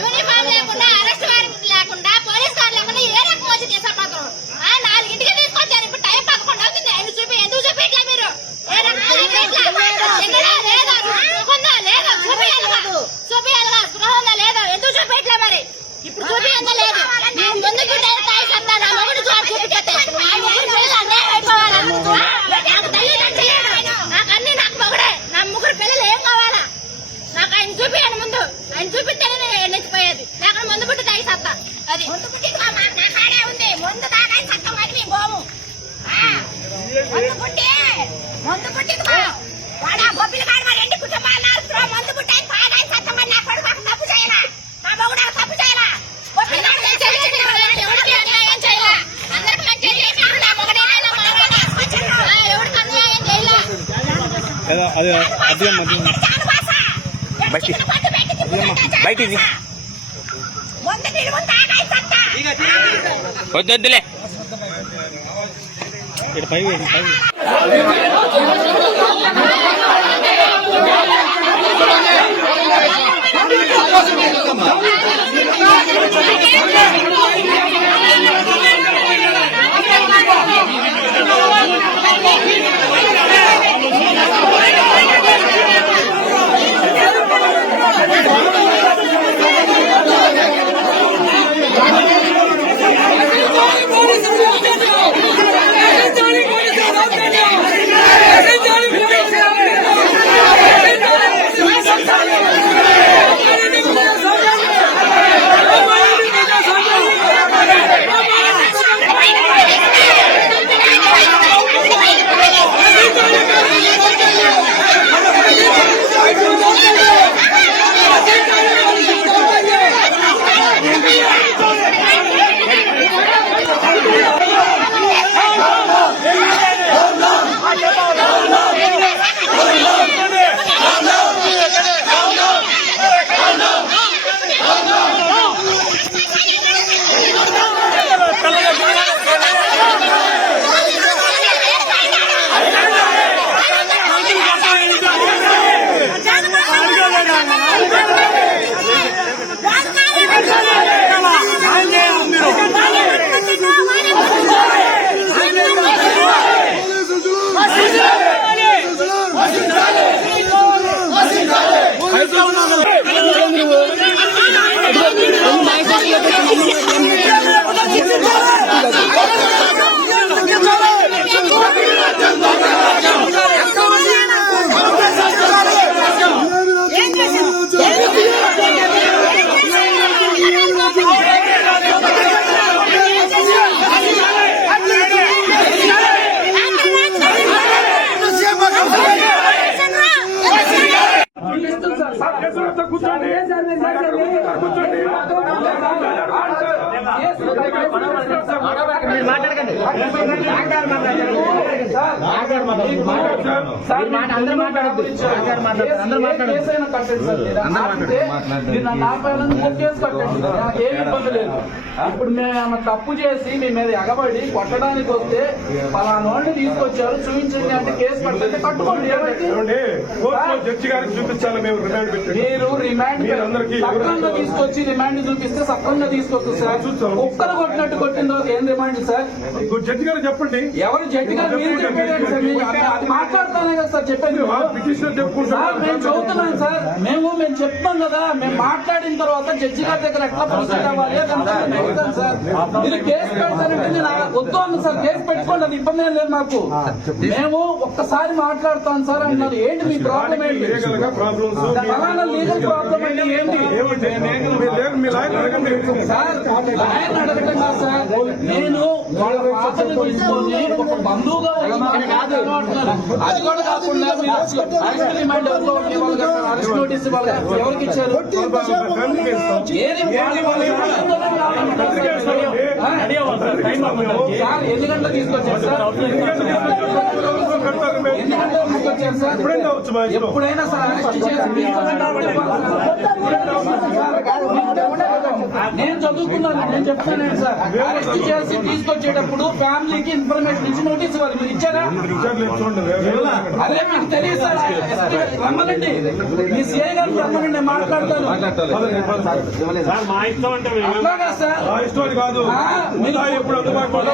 Uniform లేకుండా arrest warrant లేకుండా police car లేకుండా ఏ రకం వచ్చి తీసుకుపోతారు? 4ంటికి తీసుకొచ్చారు. ఇప్పుడు టైం 11 అవుతుంది. ఎందుకు చూపించట్లే మీరు? ఏ రకం చూపించాలిగా స్పృహ ఉందా లేదా? ఎందుకు చూపించట్లే మరి? ఇప్పుడు చూపించదా లేదు. నేను ముందుకు తాయి సత్తా నా మొగుడు చూపించే నాకు అన్ని నాకు మొగుడే. నా ముగ్గురు పిల్లలు ఏం కావాలా? నాకు ఆయన చూపించాను. ముందు ఆయన చూపిస్తేనే ఎన్నిచ్చిపోయేది. లేకుండా ముందు పుట్టి తాగి సత్తా. అది ముందు పుట్టి ఉంది. ముందు దాకా సత్తం అని మేము పోము. ముందు పుట్టి వాడు ఆ బొబ్బిలు కాదు మరి 2 కుటుంబాలు ముందు పుట్టి తాగాయి సత్తం అని నా కొడుకు తప్పు చేయాలా? నా మొగుడు తప్పు చేయాలా? ఎవరికి అన్యాయం చేయాలా? అందరికి మంచి నా మొగుడే ఎవరికి అన్యాయం చేయాలా? బయటిది వద్దులే ఇక్కడ పై మాట్లాడకండి అందరూ మాట్లాడద్దు ఏమి ఇబ్బంది లేదు. ఇప్పుడు మేము తప్పు చేసి మీ మీద ఎగబడి కొట్టడానికి వస్తే పలానోడిని తీసుకొచ్చారు చూపించండి అంటే కేసు పడితే కట్టుకోండి. జడ్జి గారికి చూపించాలి. మేము రిమాండ్ పెట్టి మీరు రిమాండ్ సక్రంగా తీసుకొచ్చి రిమాండ్ చూపిస్తే సక్రంగా తీసుకొస్తుంది సార్. కుక్కలు కొట్టినట్టు కొట్టిన తర్వాత ఏం రిమాండ్ సార్? జడ్జి గారు చెప్పండి. ఎవరు జడ్జి గారు? మీరు చెప్పేది సార్. అది మాట్లాడుతానే కదా సార్ చెప్పేది. పిటిషనర్ చెప్పుకుంటారు. మేము చదువుతున్నాం సార్. మేము చెప్తాం కదా. మేము మాట్లాడిన తర్వాత జడ్జి గారి దగ్గర ఎట్లా ప్రొసీడ్ అవ్వాలి అడుగుతాను సార్. మీరు కేసు పెడతానంటే నేను వద్దు అన్న సార్. కేసు పెట్టుకోండి, అది ఇబ్బంది ఏం లేదు మాకు. మేము ఒక్కసారి మాట్లాడతాం సార్ అంటున్నారు. ఏంటి మీ ప్రాబ్లం? ఏంటి ఫలానా లీగల్ ప్రాబ్లం అంటే ఏంటి సార్? లాయర్ని అడగటం కాదు సార్. నేను వాళ్ళ పాపని తీసుకొని ఒక బంధువుగా కాదు. అది కూడా కాకుండా మీరు అరెస్ట్ రిమాండ్ అరెస్ట్ నోటీస్ ఎవరికి ఇచ్చారు? సార్ ఎన్ని గంటలకు తీసుకొచ్చారు సార్? ఎన్ని గంటలకు తీసుకొచ్చారు సార్? ఎప్పుడైనా సార్ అరెస్ట్ చేసి నేను చదువుకున్నాను. నేను చెప్తాను సార్. అరెస్ట్ చేసి తీసుకొచ్చేటప్పుడు ఫ్యామిలీకి ఇన్ఫర్మేషన్ ఇచ్చి నోటీస్ ఇవ్వాలి. మీరు ఇచ్చారా? అదే మీకు తెలియదు సార్. రమ్మనండి, మీ సిఐ గారు రమ్మనండి, నేను మాట్లాడతాను. అట్లాగా సార్ కాదు. ఎప్పుడు అట్లాగా సార్.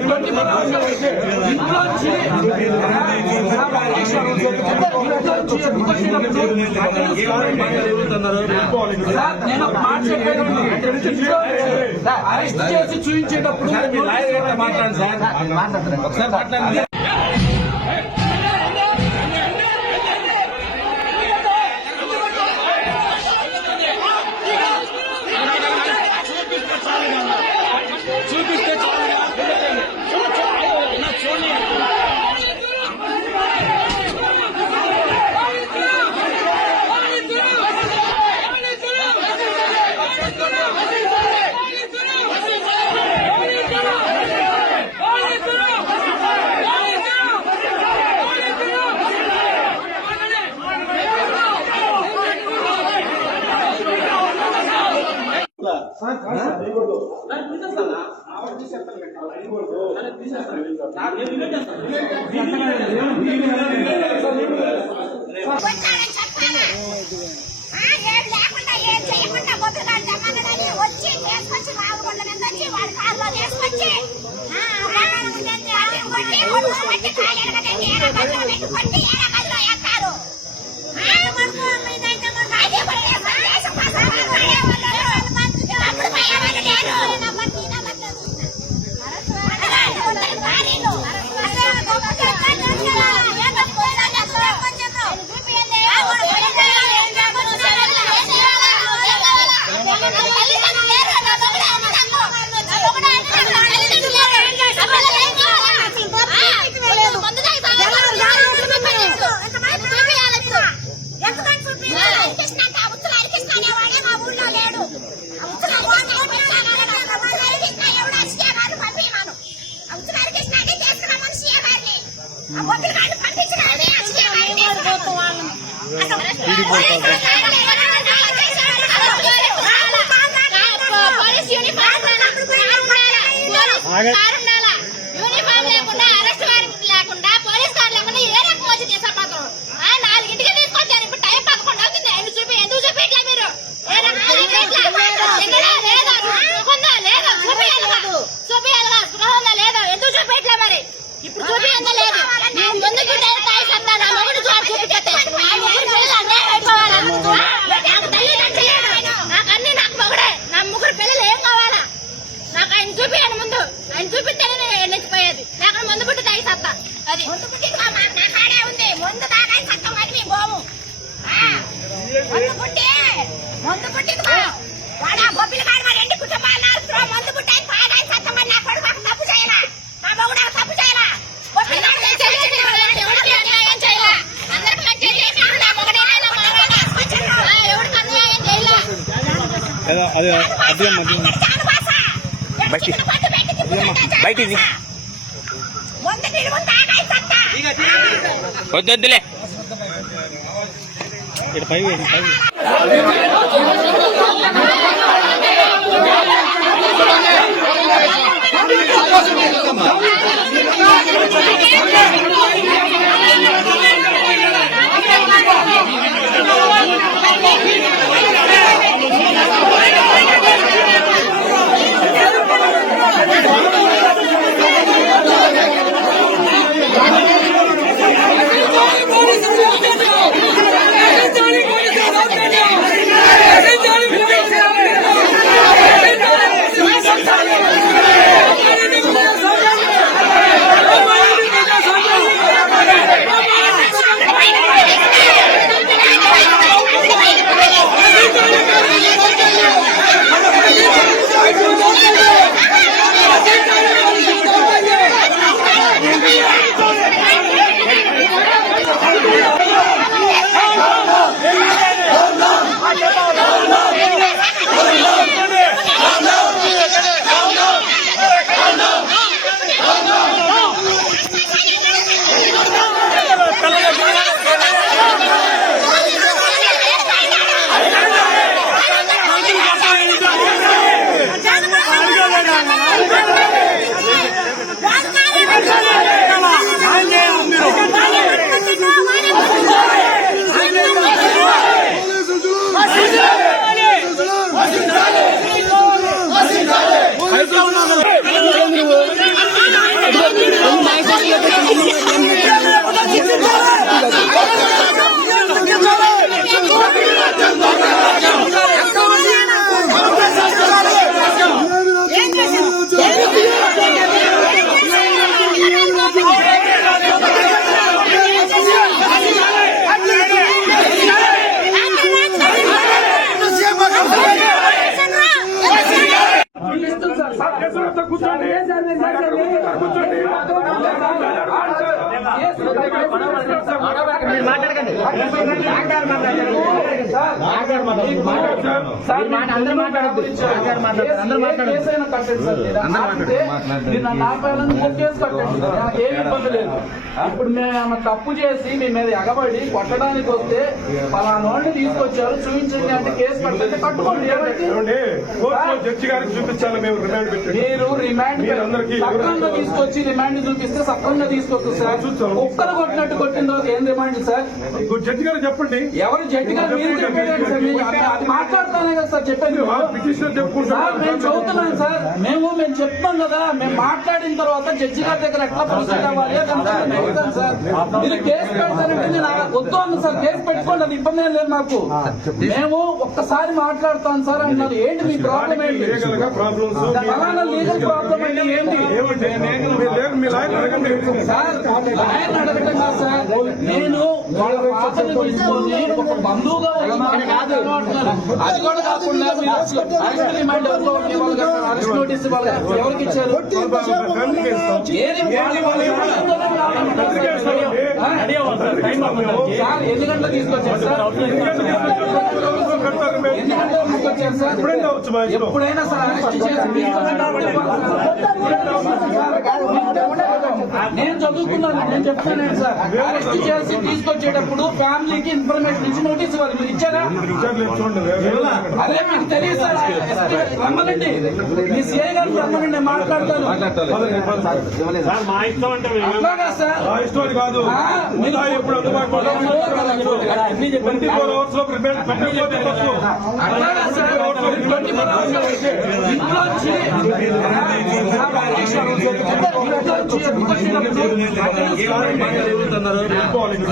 24 hours ఇంట్లో వచ్చి నేను ఒక మాట చెప్పాను. అరెస్ట్ చేసి చూపించేటప్పుడు మాట్లాడండి సార్. ఒకసారి మాట్లాడండి. వచ్చాడని చెప్తానా? ఏం లేకుండా ఏం చేయకుండా బొబ్బిగాడు జమ్మగడని వచ్చి తీసుకొచ్చి రావుకొండ నుంచి వచ్చి వాడి కారులో తీసుకొచ్చి కొట్టి కాలేడగదండి ఏడగదిలో పెట్టి కొట్టి ఏడగదిలో ఎత్తారు. యూనిఫామ్ లేకుండా అరెస్ట్ వారెంట్ లేకుండా పోలీస్ కార్ లేకుండా ఏ రకం వచ్చి తీసుకుపోతారు? 4ంటికి తీసుకొచ్చారు. ఇప్పుడు టైం 11 అవుతుంది. ఎందుకు చూపించట్లే మీరు? ఏ రకం చూపించాలిగా స్పృహ ఉందా లేదా? ఎందుకు చూపించట్లే? మరి ఇప్పుడు చూపించదా లేదు. నేను ముందుకు తాయి సత్తా నా మొగుడు చూపించే నాకు అన్ని నాకు మొగుడే. నా ముగ్గురు పిల్లలు ఏం కావాలా? నాకు ఆయన చూపించాను. ముందు ఆయన చూపిస్తేనే ఎన్నిచ్చిపోయేది. లేకుండా ముందు పుట్టి తాగి సత్తా. అది ముందు పుట్టి నా కాడే ఉంది. ముందు తాగాయి సత్తం అని మేము పోము. ముందు పుట్టి వాడు ఆ బొబ్బిలు కాదు. మరి 2 కుటుంబాలు ముందు పుట్టి తాగాయి సత్తం అని నా కొడుకు తప్పు చేయాలా? నా మొగుడు తప్పు చేయాలా? ఎవరికి అన్యాయం చేయాలా? అందరికి మంచి బయటిది వద్దులే ఇక్కడ పై కూర్చోండి మీరు మాట్లాడకండి అందరూ మాట్లాడద్దు అందరూ మాట్లాడదు ఏమి ఇబ్బంది లేదు. ఇప్పుడు మేము తప్పు చేసి మీ మీద ఎగబడి కొట్టడానికి వస్తే పలానోడిని తీసుకొచ్చారు చూపించండి అంటే కేసు పెడితే కట్టుకోండి. ఏమండి కోర్టులో జడ్జి గారికి చూపించాలి మేము రిమాండ్ పెట్టి మీరు రిమాండ్ సక్రంగా తీసుకొచ్చి రిమాండ్ చూపిస్తే సక్రంగా తీసుకొచ్చు సార్. ఒక్కరు కొట్టినట్టు కొట్టిన తర్వాత ఏం రిమాండ్ సార్? జడ్జి గారు చెప్పండి. ఎవరు జడ్జి గారు మీరు చెప్పేది సార్? అది మాట్లాడుతానే కదా సార్ చెప్పేది. పిటిషనర్ సార్ మేము చదువుతున్నాం సార్. మేము చెప్తాం కదా, మేము మాట్లాడిన తర్వాత జడ్జి గారి దగ్గర ఎట్లా ప్రొసీడ్ అవ్వాలి అని చెప్తాను సార్. మీరు కేసు పెడతానంటే నేను వద్దు అన్న సార్. కేసు పెట్టుకోండి, అది ఇబ్బంది ఏం లేదు మాకు. మేము ఒక్కసారి మాట్లాడతాం సార్ అంటున్నారు. ఏంటి మీ ప్రాబ్లం ఏంటి? ఫలానా లీగల్ ప్రాబ్లం అంటే ఏంటి సార్? లాయర్ని అడగటం కాదు సార్. నేను వాళ్ళ పాత్రను తీసుకొని ఒక బంధువుగా కాదు అంటున్నారు. అది కూడా కాకుండా మీరు అరెస్ట్ రిమాండ్ ఎవరితో ఇవ్వాలి కదా, అరెస్ట్ నోటీస్ ఇవ్వాలి కదా. ఎవరికి ఇచ్చారు? ఏది సార్ ఎన్ని గంటలకు తీసుకొచ్చారు సార్? ఎన్ని గంటలకు తీసుకొచ్చారు సార్? ఎప్పుడైనా సార్ అరెస్ట్ చేసి నేను చదువుకున్నాను, నేను చెప్తాను సార్. అరెస్ట్ చేసి తీసుకొచ్చేటప్పుడు ఫ్యామిలీకి ఇన్ఫర్మేషన్ ఇచ్చి నోటీస్ ఇవ్వాలి. మీరు ఇచ్చారా? అదే మీకు తెలియదు సార్. రమ్మనండి, మీ సిఐ గారు రమ్మనండి, నేను మాట్లాడతాను. అట్లాగా సార్ కాదు ఇప్పుడు అందుబాటులో 24 hours లో రిమాండ్ పెట్టకపోతే తప్పు. అట్లాగా సార్ 24 hours ఇంట్లో వచ్చి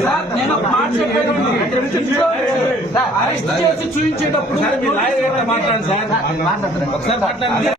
సార్ నేను ఒక మాట చెప్పాను. అరెస్ట్ చేసి చూపించేటప్పుడు మాట్లాడండి సార్.